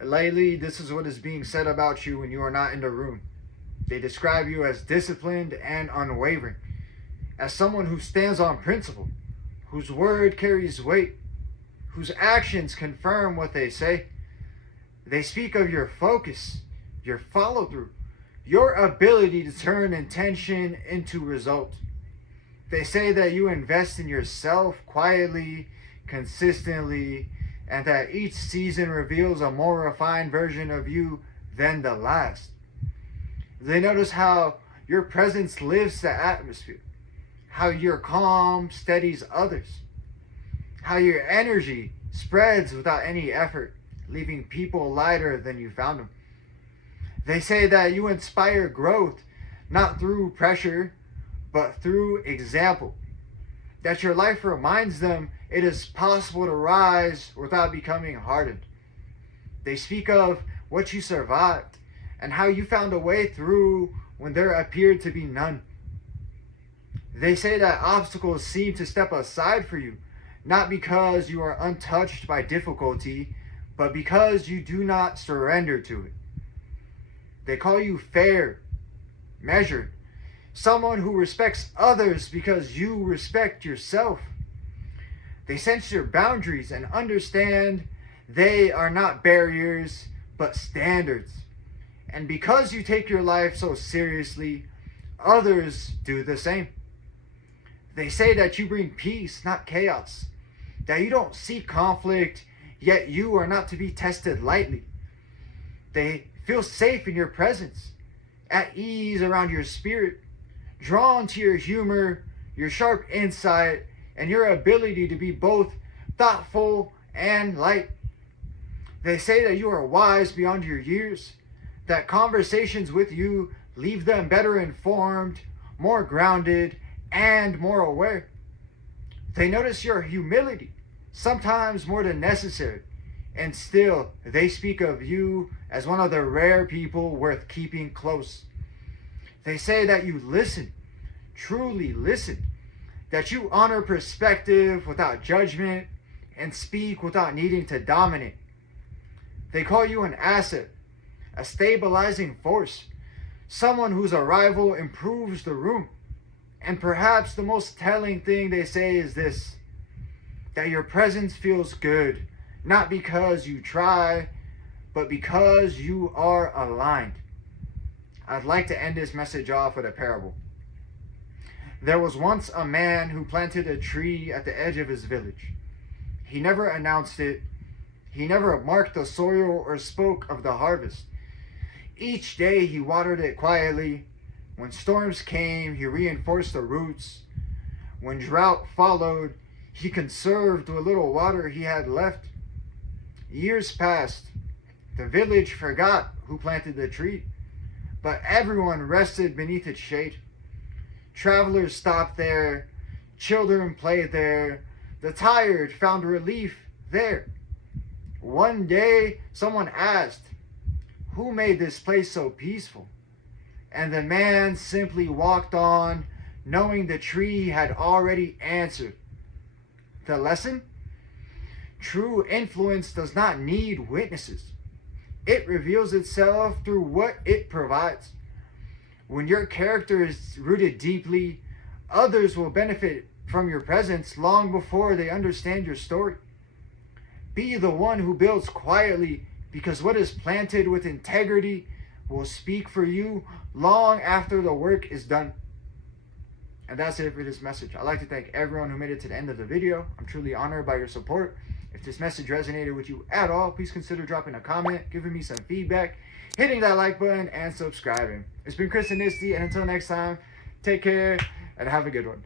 Lately, this is what is being said about you when you are not in the room. They describe you as disciplined and unwavering, as someone who stands on principle, whose word carries weight, whose actions confirm what they say. They speak of your focus, your follow through, your ability to turn intention into result. They say that you invest in yourself quietly, consistently, and that each season reveals a more refined version of you than the last. They notice how your presence lifts the atmosphere, how your calm steadies others, how your energy spreads without any effort, leaving people lighter than you found them. They say that you inspire growth not through pressure, but through example. That your life reminds them it is possible to rise without becoming hardened. They speak of what you survived and how you found a way through when there appeared to be none. They say that obstacles seem to step aside for you, not because you are untouched by difficulty, but because you do not surrender to it. They call you fair, measured, someone who respects others because you respect yourself. They sense your boundaries and understand they are not barriers, but standards. And because you take your life so seriously, others do the same. They say that you bring peace, not chaos. That you don't seek conflict, yet you are not to be tested lightly. They feel safe in your presence, at ease around your spirit, drawn to your humor, your sharp insight, and your ability to be both thoughtful and light. They say that you are wise beyond your years, that conversations with you leave them better informed, more grounded, and more aware. They notice your humility, sometimes more than necessary, and still they speak of you as one of the rare people worth keeping close. They say that you listen, truly listen, that you honor perspective without judgment and speak without needing to dominate. They call you an asset, a stabilizing force, someone whose arrival improves the room. And perhaps the most telling thing they say is this, that your presence feels good, not because you try, but because you are aligned. I'd like to end this message off with a parable. There was once a man who planted a tree at the edge of his village. He never announced it. He never marked the soil or spoke of the harvest. Each day he watered it quietly. When storms came, he reinforced the roots. When drought followed, he conserved what little water he had left. Years passed. The village forgot who planted the tree, but everyone rested beneath its shade. Travelers stopped there. Children played there. The tired found relief there. One day, someone asked, "Who made this place so peaceful?" And the man simply walked on, knowing the tree had already answered. The lesson? True influence does not need witnesses. It reveals itself through what it provides. When your character is rooted deeply, others will benefit from your presence long before they understand your story. Be the one who builds quietly, because what is planted with integrity will speak for you long after the work is done. And that's it for this message. I'd like to thank everyone who made it to the end of the video. I'm truly honored by your support. If this message resonated with you at all, please consider dropping a comment, giving me some feedback, hitting that like button, and subscribing. It's been ChrisAnesti, and until next time, take care and have a good one.